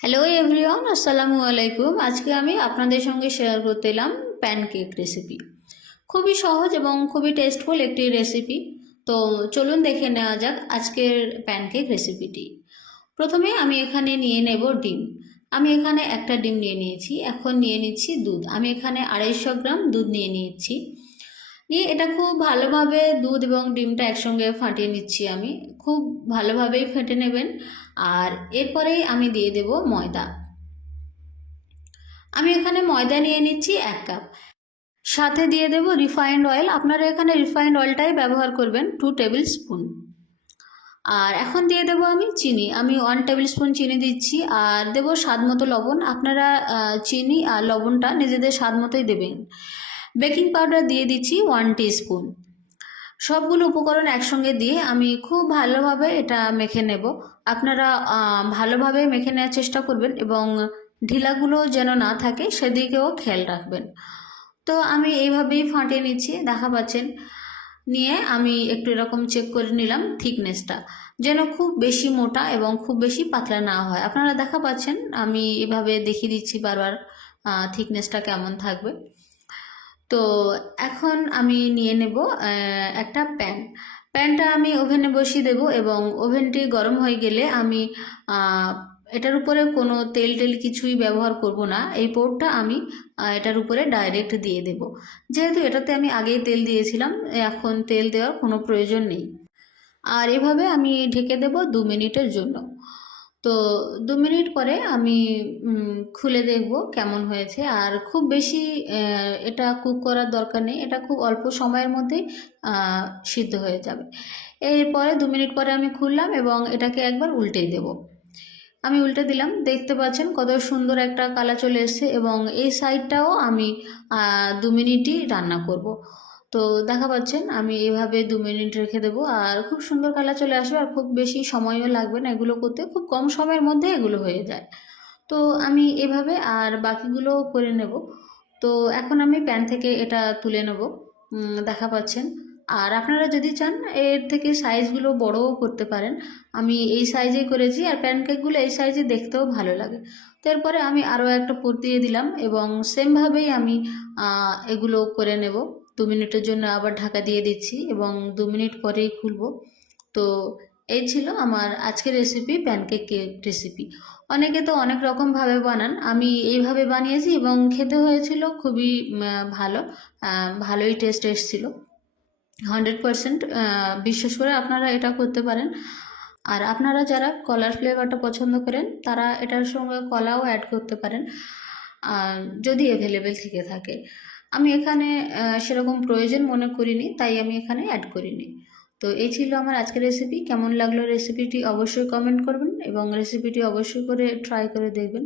Hello everyone, আসসালামু আলাইকুম। আজকে আমি আপনাদের সঙ্গে শেয়ার করতে এলাম প্যানকেক রেসিপি। খুবই সহজ এবং খুবই টেস্টফুল একটি রেসিপি। তো চলুন দেখে নেওয়া যাক আজকের প্যানকেক রেসিপিটি। প্রথমে আমি এখানে নিয়ে নেব ডিম। আমি এখানে একটা ডিম নিয়ে নিয়েছি। এখন নিয়ে নিচ্ছি দুধ। আমি এখানে 250 গ্রাম দুধ নিয়ে নিয়েছি। নিয়ে এটা খুব ভালোভাবে দুধ এবং ডিমটা একসঙ্গে ফাটিয়ে নিচ্ছি। আমি খুব ভালোভাবেই ফেটে নেবেন। আর এরপরেই আমি দিয়ে দেব ময়দা। আমি এখানে ময়দা নিয়ে নিচ্ছি 1 কাপ। সাথে দিয়ে দেব রিফাইন্ড অয়েল। আপনারা এখানে রিফাইন্ড অয়েলটাই ব্যবহার করবেন, 2 টেবিল স্পুন। আর এখন দিয়ে দেব আমি চিনি। আমি 1 টেবিল স্পুন চিনি দিচ্ছি। আর দেব স্বাদ মতো লবণ। আপনারা চিনি আর লবণটা নিজেদের স্বাদ মতোই দেবেন। বেকিং পাউডার দিয়ে দিচ্ছি 1 টিস্পুন। সবগুলো উপকরণ একসঙ্গে দিয়ে আমি খুব ভালোভাবে এটা মেখে নেব। আপনারা ভালোভাবে মেখে নেওয়ার চেষ্টা করবেন এবং ঢিলাগুলো যেন না থাকে সেদিকেও খেয়াল রাখবেন। তো আমি এইভাবেই ফাটিয়ে নিচ্ছি, দেখা পাচ্ছেন। নিয়ে আমি একটু এরকম চেক করে নিলাম থিকনেসটা, যেন খুব বেশি মোটা এবং খুব বেশি পাতলা না হয়। আপনারা দেখা পাচ্ছেন, আমি এভাবে দেখিয়ে দিচ্ছি বারবার থিকনেসটা কেমন থাকবে। তো এখন আমি নিয়ে নেব একটা প্যানটা আমি ওভেনে বসিয়ে দেব এবং ওভেনটি গরম হয়ে গেলে আমি এটার উপরে কোনো তেল কিছুই ব্যবহার করব না। এই পোরটা আমি এটার উপরে ডাইরেক্ট দিয়ে দেব। যেহেতু এটাতে আমি আগেই তেল দিয়েছিলাম, এখন তেল দেওয়ার কোনো প্রয়োজন নেই। আর এভাবে আমি ঢেকে দেব 2 মিনিটের জন্য। তো 2 মিনিট পরে আমি খুলে দেখব কেমন হয়েছে। আর খুব বেশি এটা কুক করার দরকার নেই, এটা খুব অল্প সময়ের মধ্যেই সিদ্ধ হয়ে যাবে। এরপরে 2 মিনিট পরে আমি খুললাম এবং এটাকে একবার উল্টেই দেব। আমি উল্টে দিলাম, দেখতে পাচ্ছেন কত সুন্দর একটা কালার চলে এসেছে এবং এই সাইডটাও আমি 2 মিনিটই রান্না করব। তো দেখা পাচ্ছেন আমি এভাবে 2 মিনিট রেখে দেবো আর খুব সুন্দর কালার চলে আসবে আর খুব বেশি সময়ও লাগবে না এগুলো করতে, খুব কম সময়ের মধ্যে এগুলো হয়ে যায়। তো আমি এভাবে আর বাকিগুলো করে নেব। তো এখন আমি প্যান থেকে এটা তুলে নেব, দেখা পাচ্ছেন। আর আপনারা যদি চান এর থেকে সাইজগুলো বড়ও করতে পারেন। আমি এই সাইজেই করেছি আর প্যানকেকগুলো এই সাইজে দেখতেও ভালো লাগে। তো এরপরে আমি আরও একটা পুর দিয়ে দিলাম এবং সেমভাবেই আমি এগুলো করে নেব। 2 মিনিটের জন্য আবার ঢাকা দিয়ে দিচ্ছি এবং 2 মিনিট পরেই খুলব। তো এই ছিল আমার আজকের রেসিপি, প্যানকেক রেসিপি। অনেকে তো অনেক রকমভাবে বানান, আমি এইভাবে বানিয়েছি এবং খেতে হয়েছিল খুবই ভালো। ভালোই টেস্ট এসেছিলো। 100% বিশ্বাস করে আপনারা এটা করতে পারেন। আর আপনারা যারা কলার ফ্লেভারটা পছন্দ করেন তারা এটার সঙ্গে কলাও অ্যাড করতে পারেন যদি অ্যাভেলেবেল থেকে থাকে। আমি এখানে সেরকম প্রয়োজন মনে করিনি, তাই আমি এখানে অ্যাড করিনি। তো এই ছিল আমার আজকের রেসিপি। কেমন লাগলো রেসিপিটি অবশ্যই কমেন্ট করবেন এবং রেসিপিটি অবশ্যই করে ট্রাই করে দেখবেন।